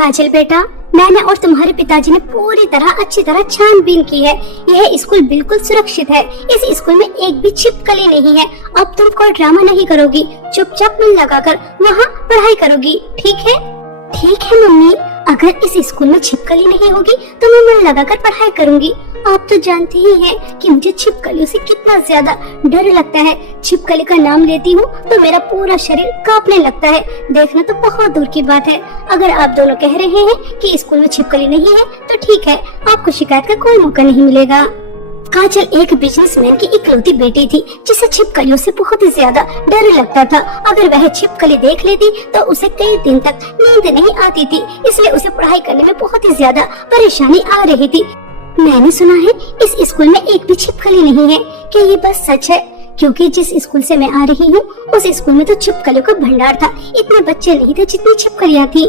काजल बेटा, मैंने और तुम्हारे पिताजी ने पूरी तरह अच्छी तरह छानबीन की है। यह स्कूल बिल्कुल सुरक्षित है। इस स्कूल में एक भी छिपकली नहीं है। अब तुम कोई ड्रामा नहीं करोगी, चुपचाप मन लगाकर वहाँ पढ़ाई करोगी, ठीक है? ठीक है मम्मी, अगर इस स्कूल में छिपकली नहीं होगी तो मैं मन लगाकर पढ़ाई करूंगी। आप तो जानते ही हैं कि मुझे छिपकलियों से कितना ज्यादा डर लगता है। छिपकली का नाम लेती हूँ तो मेरा पूरा शरीर कांपने लगता है। देखना तो बहुत दूर की बात है। अगर आप दोनों कह रहे हैं कि स्कूल में छिपकली नहीं है तो ठीक है, आपको शिकायत का कोई मौका नहीं मिलेगा। काजल एक बिजनेसमैन की इकलौती बेटी थी जिसे छिपकलियों से बहुत ही ज्यादा डर लगता था। अगर वह छिपकली देख लेती तो उसे कई दिन तक नींद नहीं आती थी, इसलिए उसे पढ़ाई करने में बहुत ही ज्यादा परेशानी आ रही थी। मैंने सुना है इस स्कूल में एक भी छिपकली नहीं है। क्या ये बात सच है? क्योंकि जिस स्कूल से मैं आ रही हूँ उस स्कूल में तो छिपकलियों का भंडार था। इतने बच्चे नहीं थे जितनी छिपकलियाँ थी।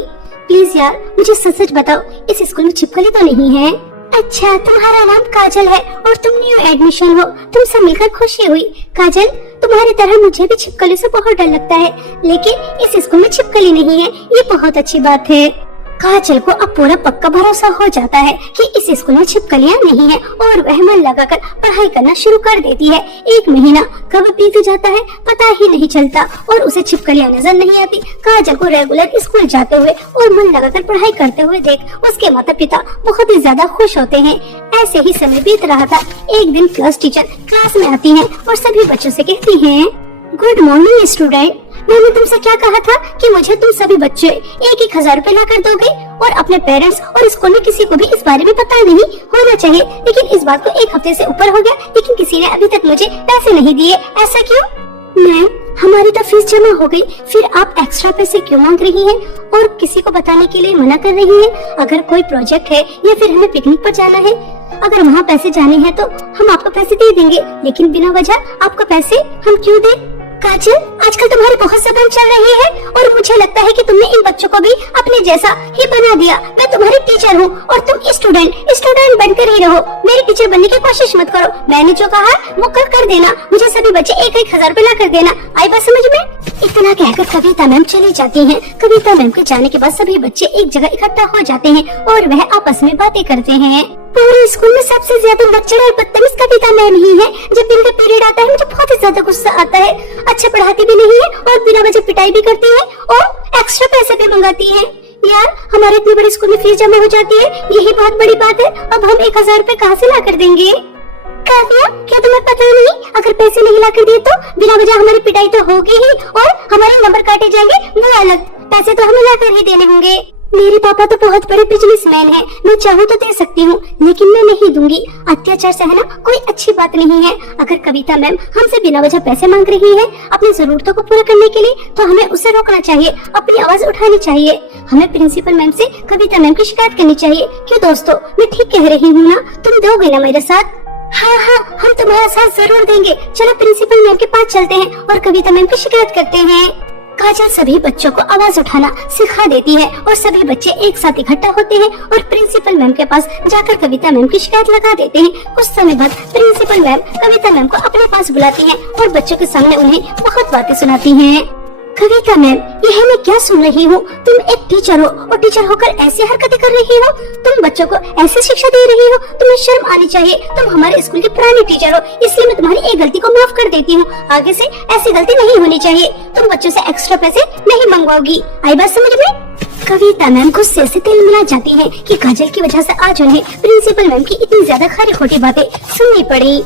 प्लीज यार मुझे सच सच बताओ, इस स्कूल में छिपकली तो नहीं है? अच्छा, तुम्हारा नाम काजल है और तुम न्यू एडमिशन हो। तुमसे मिलकर खुशी हुई। काजल, तुम्हारी तरह मुझे भी छिपकली से बहुत डर लगता है, लेकिन इस स्कूल में छिपकली नहीं है, ये बहुत अच्छी बात है। काजल को अब पूरा पक्का भरोसा हो जाता है कि इस स्कूल में छिपकलियां नहीं है और वह मन लगाकर पढ़ाई करना शुरू कर देती है। एक महीना कब बीत जाता है पता ही नहीं चलता और उसे छिपकलियां नजर नहीं आती। काजल को रेगुलर स्कूल जाते हुए और मन लगाकर पढ़ाई करते हुए देख उसके माता पिता बहुत ही ज्यादा खुश होते हैं। ऐसे ही समय बीत रहा था। एक दिन क्लास टीचर क्लास में आती है और सभी बच्चों से कहती है, गुड मॉर्निंग स्टूडेंट, मैंने तुमसे क्या कहा था कि मुझे तुम सभी बच्चे 1,000 रुपए ला कर दोगे और अपने पेरेंट्स और स्कूल में किसी को भी इस बारे में पता नहीं होना चाहिए। लेकिन इस बात को 1 हफ्ते से ऊपर हो गया, लेकिन किसी ने अभी तक मुझे पैसे नहीं दिए। ऐसा क्यों? मैम, हमारी तो फीस जमा हो गई, फिर आप एक्स्ट्रा पैसे क्यों मांग रही हैं और किसी को बताने के लिए मना कर रही हैं? अगर कोई प्रोजेक्ट है या फिर हमें पिकनिक पर जाना है, अगर वहाँ पैसे जाने हैं तो हम आपको पैसे दे देंगे, लेकिन बिना वजह आपको पैसे हम क्यों दें? काजल, आजकल तुम्हारी बहुत जबान चल रही है और मुझे लगता है कि तुमने इन बच्चों को भी अपने जैसा ही बना दिया। मैं तुम्हारी टीचर हूँ और तुम स्टूडेंट बनकर ही रहो। मेरी टीचर बनने की कोशिश मत करो। मैंने जो कहा वो कर देना। मुझे सभी बच्चे 1,000 रुपए ला कर देना। आई बात समझ में? इतना कहकर कविता मैम चली जाती हैं। कविता मैम के जाने के बाद सभी बच्चे एक जगह इकट्ठा हो जाते हैं और वह आपस में बातें करते हैं। पूरे स्कूल में सबसे ज्यादा लच्चड़ और बदतमीज कविता मैम ही है। जब इनका पीरियड आता है मुझे बहुत ही ज्यादा गुस्सा आता है। अच्छा पढ़ाती भी नहीं है और बिना वजह पिटाई भी करती है और एक्स्ट्रा पैसे भी मंगाती है। यार, हमारे इतने बड़े स्कूल में फीस जमा हो जाती है, यही बहुत बड़ी बात है। अब हम 1,000 रुपए कहाँ से ला कर देंगे? काव्या, क्या तुम्हें पता नहीं, अगर पैसे नहीं ला कर दिए तो बिना वजह हमारी पिटाई तो होगी ही और हमारे नंबर काटे जाएंगे, वो अलग। पैसे तो हमें ला कर ही देने होंगे। मेरे पापा तो बहुत बड़े बिजनेसमैन हैं, मैं चाहूँ तो दे सकती हूँ, लेकिन मैं नहीं दूंगी। अत्याचार सहना कोई अच्छी बात नहीं है। अगर कविता मैम हमसे बिना वजह पैसे मांग रही है अपनी जरूरतों को पूरा करने के लिए, तो हमें उसे रोकना चाहिए, अपनी आवाज उठानी चाहिए। हमें प्रिंसिपल मैम से कविता मैम की शिकायत करनी चाहिए। क्यों दोस्तों, मैं ठीक कह रही हूँ ना? तुम दोगे ना मेरे साथ? हाँ, हम तुम्हारा साथ जरूर देंगे। चलो प्रिंसिपल मैम के पास चलते हैं और कविता मैम की शिकायत करते हैं। काजल सभी बच्चों को आवाज उठाना सिखा देती है और सभी बच्चे एक साथ इकट्ठा होते हैं और प्रिंसिपल मैम के पास जाकर कविता मैम की शिकायत लगा देते हैं। कुछ समय बाद प्रिंसिपल मैम कविता मैम को अपने पास बुलाती हैं और बच्चों के सामने उन्हें बहुत बातें सुनाती हैं। कविता मैम, यह मैं क्या सुन रही हूँ? तुम एक टीचर हो और टीचर होकर ऐसी हरकतें कर रही हो। तुम बच्चों को ऐसी शिक्षा दे रही हो, तुम्हें शर्म आनी चाहिए। तुम हमारे स्कूल की पुरानी टीचर हो, इसलिए मैं तुम्हारी एक गलती को माफ कर देती हूँ। आगे से ऐसी गलती नहीं होनी चाहिए। तुम बच्चों से एक्स्ट्रा पैसे नहीं मंगवाओगी। आई बात समझ में? कविता मैम गुस्से से तिल मिला जाती है कि काजल की वजह से आज उन्हें प्रिंसिपल मैम की इतनी ज्यादा खरी खोटी बातें सुननी पड़ी।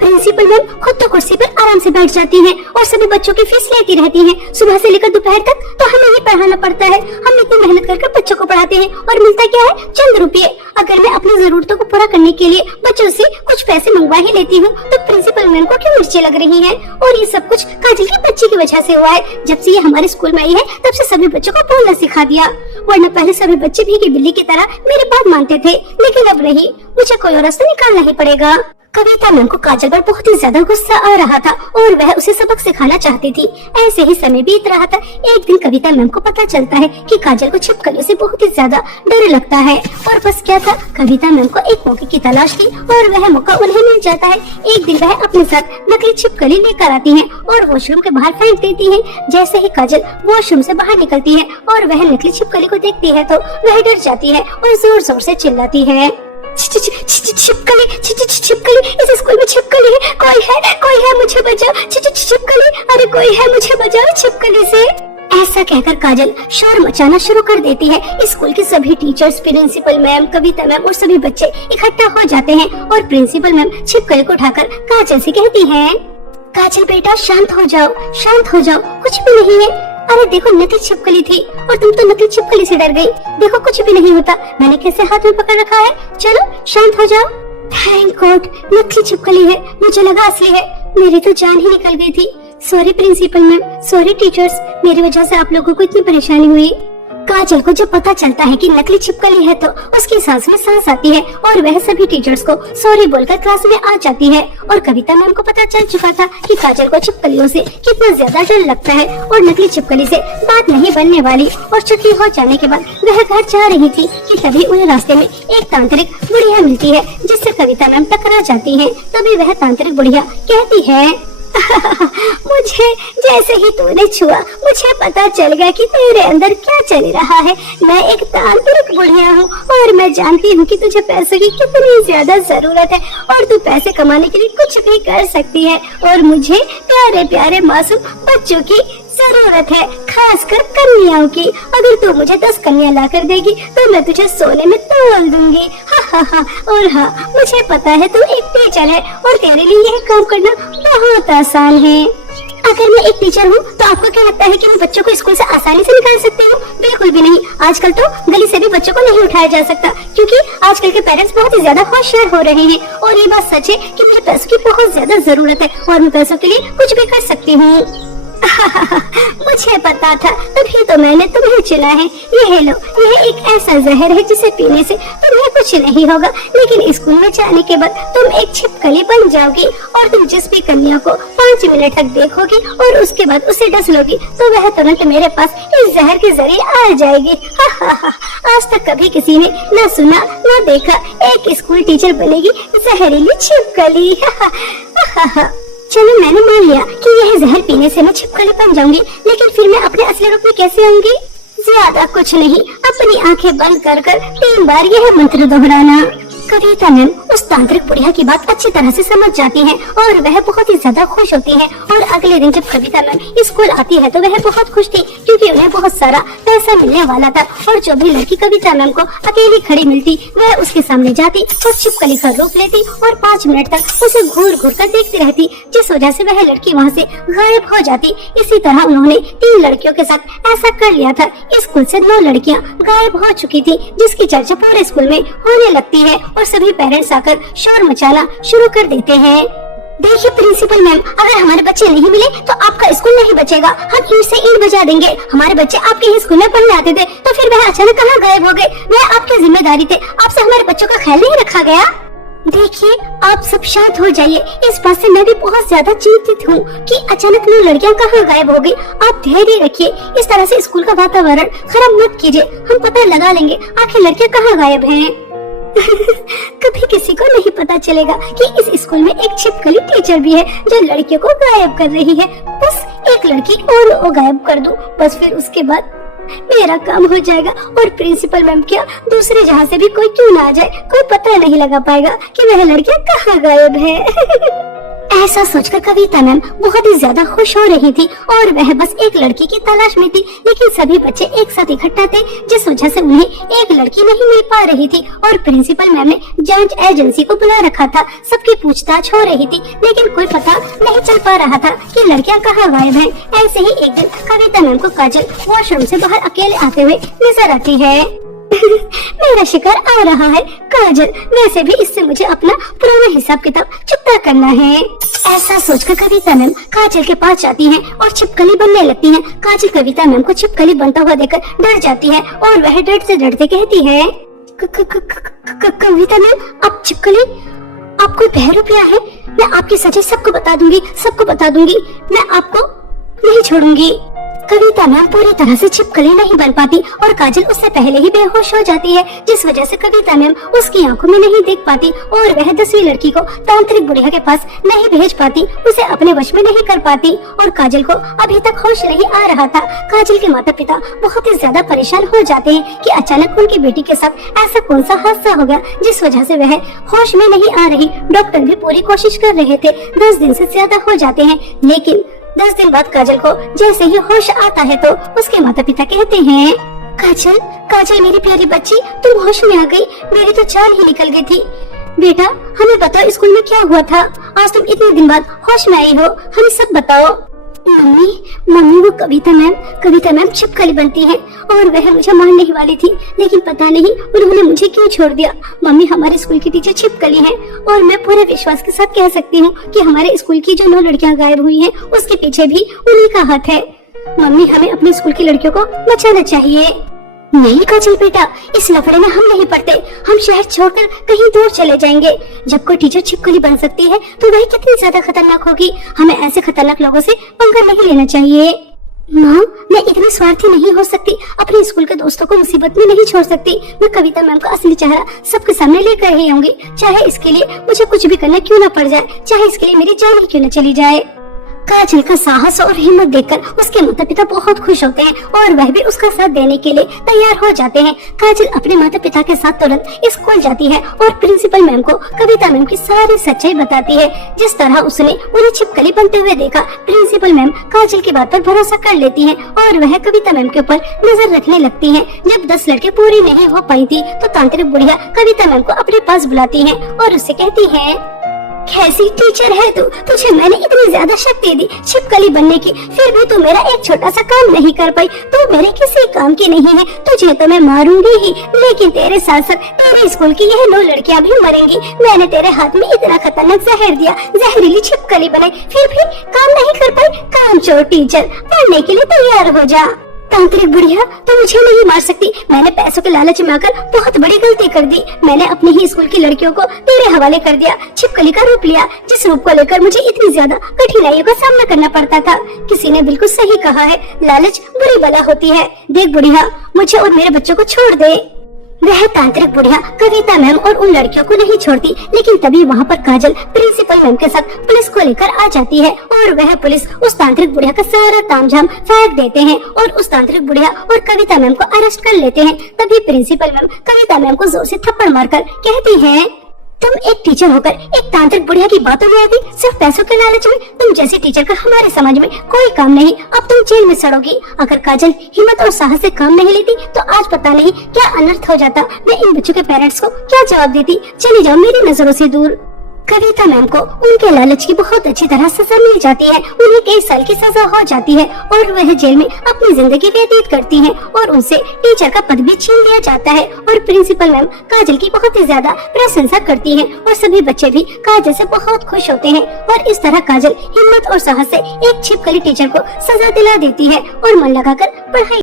प्रिंसिपल मैम खुद तो कुर्सी पर आराम से बैठ जाती हैं और सभी बच्चों की फीस लेती रहती हैं। सुबह से लेकर दोपहर तक तो हमें ही पढ़ाना पड़ता है। हम इतनी मेहनत करके बच्चों को पढ़ाते हैं और मिलता क्या है? चंद रुपये। अगर मैं अपनी जरूरतों को पूरा करने के लिए बच्चों से कुछ पैसे मंगवा ही लेती हूँ तो प्रिंसिपल मैम को क्यों मिर्ची लग रही है? और ये सब कुछ काजल की बच्ची की वजह से हुआ है। जब से ये हमारे स्कूल में आई है तब से सभी बच्चों को बोलना सिखा दिया, वरना पहले सभी बच्चे भीगी बिल्ली की तरह मेरी बात मानते थे, लेकिन अब नहीं। मुझे कोई और रास्ता निकालना ही पड़ेगा। कविता मैम को काजल पर बहुत ही ज्यादा गुस्सा आ रहा था और वह उसे सबक सिखाना चाहती थी। ऐसे ही समय बीत रहा था। एक दिन कविता मैम को पता चलता है कि काजल को छिपकलियों से बहुत ही ज्यादा डर लगता है और बस क्या था, कविता मैम को एक मौके की तलाश थी और वह मौका उन्हें मिल जाता है। एक दिन वह अपने साथ नकली छिपकली लेकर आती है और वॉशरूम के बाहर फेंक देती है। जैसे ही काजल वॉशरूम से बाहर निकलती है और वह नकली छिपकली को देखती है तो वह डर जाती है और जोर जोर से चिल्लाती है, छिपकली, छिपकली, इस स्कूल में छिपकली है, कोई है, मुझे बचाओ, छिपकली, अरे कोई है, मुझे बचाओ छिपकली से। ऐसा कहकर काजल शोर मचाना शुरू कर देती है। स्कूल के सभी टीचर्स, प्रिंसिपल मैम, कविता मैम और सभी बच्चे इकट्ठा हो जाते हैं और प्रिंसिपल मैम छिपकली को उठाकर काजल से कहती है, काजल बेटा शांत हो जाओ, कुछ भी नहीं है। अरे देखो नकली छिपकली थी और तुम तो नकली छिपकली से डर गई। देखो कुछ भी नहीं होता, मैंने कैसे हाथ में पकड़ रखा है, चलो शांत हो जाओ। थैंक गॉड, नकली छिपकली है, मुझे लगा असली है, मेरी तो जान ही निकल गई थी। Sorry principal ma'am, sorry teachers, मेरी वजह से आप लोगों को इतनी परेशानी हुई। काजल को जब पता चलता है कि नकली छिपकली है तो उसकी सांस में सांस आती है और वह सभी टीचर्स को सॉरी बोलकर क्लास में आ जाती है। और कविता मैम को पता चल चुका था कि काजल को छिपकलियों से कितना ज्यादा डर लगता है और नकली छिपकली से बात नहीं बनने वाली। और छुट्टी हो जाने के बाद वह घर जा रही थी कि तभी उन्हें रास्ते में एक तांत्रिक बुढ़िया मिलती है जिससे कविता मैम टकरा जाती है। तभी वह तांत्रिक बुढ़िया कहती है, मुझे जैसे ही तूने छुआ मुझे पता चल गया कि तेरे अंदर क्या चल रहा है। मैं एक तांत्रिक बुढ़िया हूँ और मैं जानती हूँ कि तुझे पैसों की कितनी ज्यादा जरूरत है और तू पैसे कमाने के लिए कुछ भी कर सकती है और मुझे प्यारे प्यारे मासूम बच्चों की जरूरत है, खासकर कन्याओं की। अगर तू मुझे 10 कन्या ला कर देगी तो मैं तुझे सोने में तोल दूंगी। हा। और हाँ, मुझे पता है तू एक टीचर है और तेरे लिए यह काम करना बहुत आसान है। अगर मैं एक टीचर हूँ तो आपको क्या लगता है कि मैं बच्चों को स्कूल से आसानी से निकाल सकती हूँ? बिल्कुल भी नहीं। आजकल तो गली से भी बच्चों को नहीं उठाया जा सकता क्योंकि आजकल के पेरेंट्स बहुत ही ज्यादा होशियार हो रहे हैं। और ये बात सच है कि मुझे पैसों की बहुत ज्यादा जरूरत है और मैं पैसों के लिए कुछ भी कर सकती हूँ। मुझे पता था, तभी तो मैंने तुम्हें चुना है। ये लो, यह एक ऐसा जहर है जिसे पीने से तुम्हें कुछ नहीं होगा, लेकिन स्कूल में जाने के बाद तुम एक छिपकली बन जाओगी और तुम जिस भी कन्या को 5 मिनट तक देखोगी और उसके बाद उसे डस लोगी तो वह तुरंत मेरे पास इस जहर के जरिए आ जाएगी। आज तक कभी किसी ने न सुना न देखा, एक स्कूल टीचर बनेगी जहरीली छिपकली। चलो मैंने मान लिया कि यह जहर पीने से मैं छिपकली बन जाऊंगी, लेकिन फिर मैं अपने असली रूप में कैसे आऊंगी? ज्यादा कुछ नहीं, अपनी आंखें बंद कर 3 बार यह मंत्र दोहराना। कविता मैम उस तांत्रिक बुढ़िया की बात अच्छी तरह से समझ जाती हैं और वह बहुत ही ज्यादा खुश होती है। और अगले दिन जब कविता मैम स्कूल आती है तो वह बहुत खुश थी क्योंकि उन्हें बहुत सारा पैसा मिलने वाला था। और जो भी लड़की कविता मैम को अकेली खड़ी मिलती वह उसके सामने जाती और छिपकली का रूप लेती और 5 मिनट तक उसे घूर घूर कर देखती रहती, जिस वजह से वह लड़की वहाँ से गायब हो जाती। इसी तरह उन्होंने 3 लड़कियों के साथ ऐसा कर लिया था। स्कूल से 9 लड़कियाँ गायब हो चुकी थी, जिसकी चर्चा पूरे स्कूल में होने लगती है और सभी पेरेंट्स आकर शोर मचाना शुरू कर देते हैं। देखिए प्रिंसिपल मैम, अगर हमारे बच्चे नहीं मिले तो आपका स्कूल नहीं बचेगा। हम ईंट से ईंट बजा देंगे। हमारे बच्चे आपके ही स्कूल में पढ़ने आते थे तो फिर वह अचानक कहाँ गायब हो गए? वह आपकी जिम्मेदारी थे, आपसे हमारे बच्चों का ख्याल नहीं रखा गया। देखिए आप सब शांत हो जाइए, इस बात से मैं भी बहुत ज्यादा चिंतित हूँ कि अचानक 9 लड़कियाँ कहाँ गायब हो गई। आप धैर्य रखिए, इस तरह से स्कूल का वातावरण खराब मत कीजिए, हम पता लगा लेंगे आखिर लड़कियाँ कहाँ गायब हैं। कभी किसी को नहीं पता चलेगा कि इस स्कूल में एक छिपकली टीचर भी है जो लड़कियों को गायब कर रही है। बस एक लड़की और गायब कर दूं, बस फिर उसके बाद मेरा काम हो जाएगा। और प्रिंसिपल मैम क्या, दूसरे जहाँ से भी कोई क्यों ना आ जाए, कोई पता नहीं लगा पाएगा कि वह लड़कियाँ कहाँ गायब है। ऐसा सोचकर कविता मैम बहुत ही ज्यादा खुश हो रही थी और वह बस एक लड़की की तलाश में थी, लेकिन सभी बच्चे एक साथ इकट्ठा थे जिस वजह से उन्हें एक लड़की नहीं मिल पा रही थी। और प्रिंसिपल मैम ने जांच एजेंसी को बुला रखा था, सबकी पूछताछ हो रही थी, लेकिन कोई पता नहीं चल पा रहा था कि लड़कियां कहाँ गायब हैं। ऐसे ही एक दिन कविता मैम को काजल वॉशरूम से बाहर अकेले आते हुए नजर आती है। मेरा शिकार आ रहा है काजल, वैसे भी इससे मुझे अपना पुराना हिसाब किताब चुकता करना है। ऐसा सोचकर कविता मैम काजल के पास जाती हैं और छिपकली बनने लगती हैं। काजल कविता मैम को छिपकली बनता हुआ देखकर डर जाती है और वह डर से डरते कहती है, कविता मैम आप छिपकली, आपको 10 रुपया है? मैं आपकी सच्चाई सबको बता दूंगी, सबको बता दूंगी। मैं आपको नहीं छोड़ूंगी। कविता मैम पूरी तरह से छिपकली नहीं बन पाती और काजल उससे पहले ही बेहोश हो जाती है, जिस वजह से कविता मैम उसकी आंखों में नहीं देख पाती और वह 10वीं लड़की को तांत्रिक बुढ़िया के पास नहीं भेज पाती, उसे अपने वश में नहीं कर पाती। और काजल को अभी तक होश नहीं आ रहा था। काजल के माता पिता बहुत ही ज्यादा परेशान हो जाते हैं कि अचानक उनकी बेटी के साथ ऐसा कौन सा हादसा हो गया जिस वजह से वह होश में नहीं आ रही। डॉक्टर भी पूरी कोशिश कर रहे थे। 10 दिन से ज्यादा हो जाते हैं, लेकिन 10 दिन बाद काजल को जैसे ही होश आता है तो उसके माता पिता कहते हैं, काजल, काजल मेरी प्यारी बच्ची, तुम होश में आ गई। मेरी तो जान ही निकल गई थी। बेटा हमें बताओ स्कूल में क्या हुआ था? आज तुम इतने दिन बाद होश में आई हो, हमें सब बताओ। मम्मी वो कविता मैम छिपकली बनती है और वह मुझे मारने ही वाली थी, लेकिन पता नहीं उन्होंने मुझे क्यों छोड़ दिया। मम्मी हमारे स्कूल की टीचर छिपकली है और मैं पूरे विश्वास के साथ कह सकती हूँ कि हमारे स्कूल की जो 9 लड़कियाँ गायब हुई हैं उसके पीछे भी उन्हीं का हाथ है। मम्मी हमें अपने स्कूल की लड़कियों को बचाना चाहिए। नहीं काजल बेटा, इस लफड़े में हम नहीं पड़ते। हम शहर छोड़कर कहीं दूर चले जाएंगे। जब कोई टीचर छिपकली बन सकती है तो वह कितनी ज्यादा खतरनाक होगी। हमें ऐसे खतरनाक लोगों से पंगा नहीं लेना चाहिए। माँ मैं इतनी स्वार्थी नहीं हो सकती, अपने स्कूल के दोस्तों को मुसीबत में नहीं छोड़ सकती। मैं कविता मैम का असली चेहरा सबके सामने लेकर ही आऊंगी, चाहे इसके लिए मुझे कुछ भी करना क्यों न पड़ जाए, चाहे इसके लिए मेरी जान ही क्यों न चली जाए। काजल का साहस और हिम्मत देखकर उसके माता पिता बहुत खुश होते हैं और वह भी उसका साथ देने के लिए तैयार हो जाते हैं। काजल अपने माता पिता के साथ तुरंत स्कूल जाती है और प्रिंसिपल मैम को कविता मैम की सारी सच्चाई बताती है। जिस तरह उसने उन्हें छिपकली बनते हुए देखा, प्रिंसिपल मैम काजल की बात पर भरोसा कर लेती है और वह कविता मैम के ऊपर नजर रखने लगती है। जब 10 लड़के पूरी नहीं हो पाई थी तो तांत्रिक बुढ़िया कविता मैम को अपने पास बुलाती है और उससे कहती है, कैसी टीचर है तू? तुझे मैंने इतनी ज्यादा शक्ति दी छिपकली बनने की, फिर भी तू मेरा एक छोटा सा काम नहीं कर पाई। तू मेरे किसी काम की नहीं है, तुझे तो मैं मारूंगी ही, लेकिन तेरे साथ साथ तेरे स्कूल की यह 9 लड़कियां भी मरेंगी। मैंने तेरे हाथ में इतना खतरनाक जहर दिया, जहरीली छिपकली बनाई, फिर भी काम नहीं कर पाई। काम चोर टीचर, पढ़ने के लिए तैयार हो जा। तांत्रिक बुढ़िया तो मुझे नहीं मार सकती। मैंने पैसों के लालच में आकर बहुत बड़ी गलती कर दी। मैंने अपनी ही स्कूल की लड़कियों को तेरे हवाले कर दिया, छिपकली का रूप लिया, जिस रूप को लेकर मुझे इतनी ज्यादा कठिनाइयों का सामना करना पड़ता था। किसी ने बिल्कुल सही कहा है, लालच बुरी बला होती है। देख बुढ़िया, मुझे और मेरे बच्चों को छोड़ दे। वह तांत्रिक बुढ़िया कविता मैम और उन लड़कियों को नहीं छोड़ती, लेकिन तभी वहाँ पर काजल प्रिंसिपल मैम के साथ पुलिस को लेकर आ जाती है और वह पुलिस उस तांत्रिक बुढ़िया का सारा तामझाम फेंक देते हैं और उस तांत्रिक बुढ़िया और कविता मैम को अरेस्ट कर लेते हैं। तभी प्रिंसिपल मैम कविता मैम को जोर से थप्पड़ मारकर कहती है, तुम एक टीचर होकर एक तांत्रिक बुढ़िया की बातों में आती, सिर्फ पैसों के लालच में। तुम जैसे टीचर का हमारे समाज में कोई काम नहीं, अब तुम जेल में सड़ोगी। अगर काजल हिम्मत और साहस से काम नहीं लेती तो आज पता नहीं क्या अनर्थ हो जाता। मैं इन बच्चों के पेरेंट्स को क्या जवाब देती। चली जाओ मेरी नजरों से दूर। कविता मैम को उनके लालच की बहुत अच्छी तरह सजा मिल जाती है। उन्हें कई साल की सजा हो जाती है और वह जेल में अपनी जिंदगी व्यतीत करती हैं और उनसे टीचर का पद भी छीन लिया जाता है। और प्रिंसिपल मैम काजल की बहुत ही ज्यादा प्रशंसा करती हैं और सभी बच्चे भी काजल से बहुत खुश होते हैं। और इस तरह काजल हिम्मत और साहस से एक छिपकली टीचर को सजा दिला देती है और मन लगाकर पढ़ाई